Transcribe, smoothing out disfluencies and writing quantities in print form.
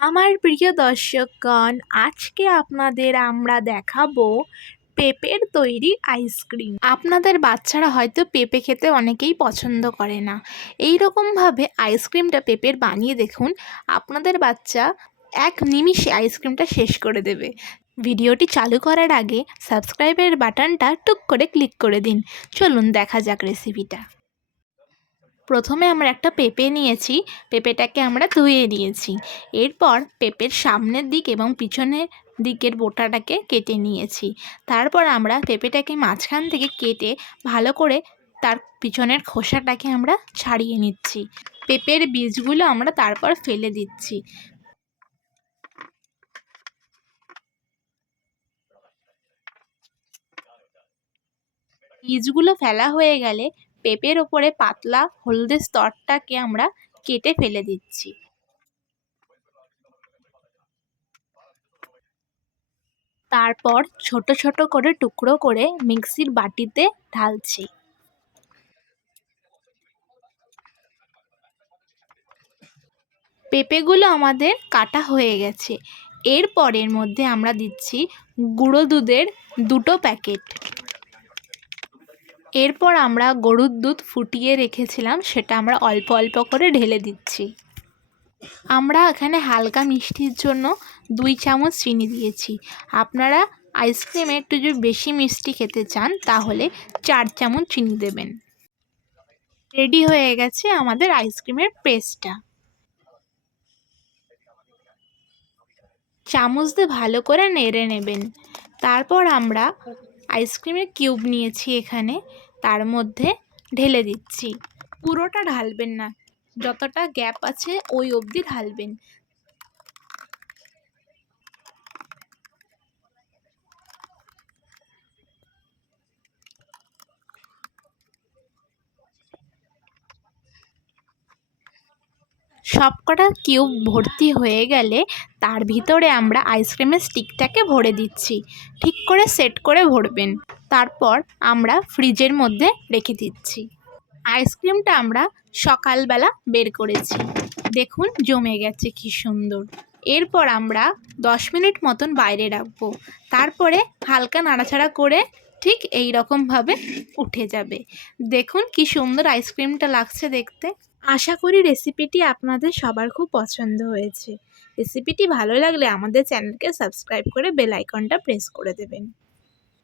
আমার প্রিয় দর্শকগণ, আজকে আপনাদের আমরা দেখাবো পেঁপের তৈরি আইসক্রিম। আপনাদের বাচ্চারা হয়তো পেঁপে খেতে অনেকেই পছন্দ করে না। এই রকমভাবে আইসক্রিমটা পেঁপের বানিয়ে দেখুন, আপনাদের বাচ্চা এক নিমিষে আইসক্রিমটা শেষ করে দেবে। ভিডিওটি চালু করার আগে সাবস্ক্রাইবের বাটনটা টুক করে ক্লিক করে দিন। চলুন দেখা যাক রেসিপিটা। প্রথমে আমরা একটা পেঁপে নিয়েছি, পেঁপেটাকে আমরা ধুয়ে নিয়েছি। এরপর পেঁপের সামনের দিক এবং পিছনের দিকের বোটাটাকে কেটে নিয়েছি। তারপর আমরা পেঁপেটাকে মাঝখান থেকে কেটে ভালো করে তার পিছনের খোসাটাকে আমরা ছাড়িয়ে নিচ্ছি। পেঁপের বীজগুলো আমরা তারপর ফেলে দিচ্ছি। বীজগুলো ফেলা হয়ে গেলে পেঁপের ওপরে পাতলা হলুদের স্তরটাকে আমরা কেটে ফেলে দিচ্ছি। তারপর ছোট ছোট করে টুকরো করে মিক্সির বাটিতে ঢালছি। পেঁপেগুলো আমাদের কাটা হয়ে গেছে। এরপর এর মধ্যে আমরা দিচ্ছি গুঁড়ো দুধের 2 প্যাকেট। এরপর আমরা গরুর দুধ ফুটিয়ে রেখেছিলাম, সেটা আমরা অল্প অল্প করে ঢেলে দিচ্ছি। আমরা এখানে হালকা মিষ্টির জন্য 2 চামচ চিনি দিয়েছি। আপনারা আইসক্রিমে একটু যদি বেশি মিষ্টি খেতে চান তাহলে 4 চামচ চিনি দেবেন। রেডি হয়ে গেছে আমাদের আইসক্রিমের পেস্টটা। চামচ দিয়ে ভালো করে নেড়ে নেবেন। তারপর আমরা আইসক্রিমের কিউব নিয়েছি এখানে, তার মধ্যে ঢেলে দিচ্ছি। পুরোটা ঢালবেন না, যতটা গ্যাপ আছে ওই অবধি ঢালবেন। সবকটা কিউব ভর্তি হয়ে গেলে তার ভিতরে আমরা আইসক্রিমের স্টিকটাকে ভরে দিচ্ছি। ঠিক করে সেট করে ভরবেন। তারপর আমরা ফ্রিজের মধ্যে রেখে দিচ্ছি। আইসক্রিমটা আমরা সকালবেলা বের করেছি, দেখুন জমে গেছে কি সুন্দর। এরপর আমরা 10 মিনিট মতন বাইরে রাখবো। তারপরে হালকা নাড়াচাড়া করে ঠিক এই রকমভাবে উঠে যাবে। দেখুন কি সুন্দর আইসক্রিমটা লাগছে দেখতে। আশা করি রেসিপিটি আপনাদের সবার খুব পছন্দ হয়েছে। রেসিপিটি ভালো লাগলে আমাদের চ্যানেলকে সাবস্ক্রাইব করে বেল আইকনটা প্রেস করে দেবেন।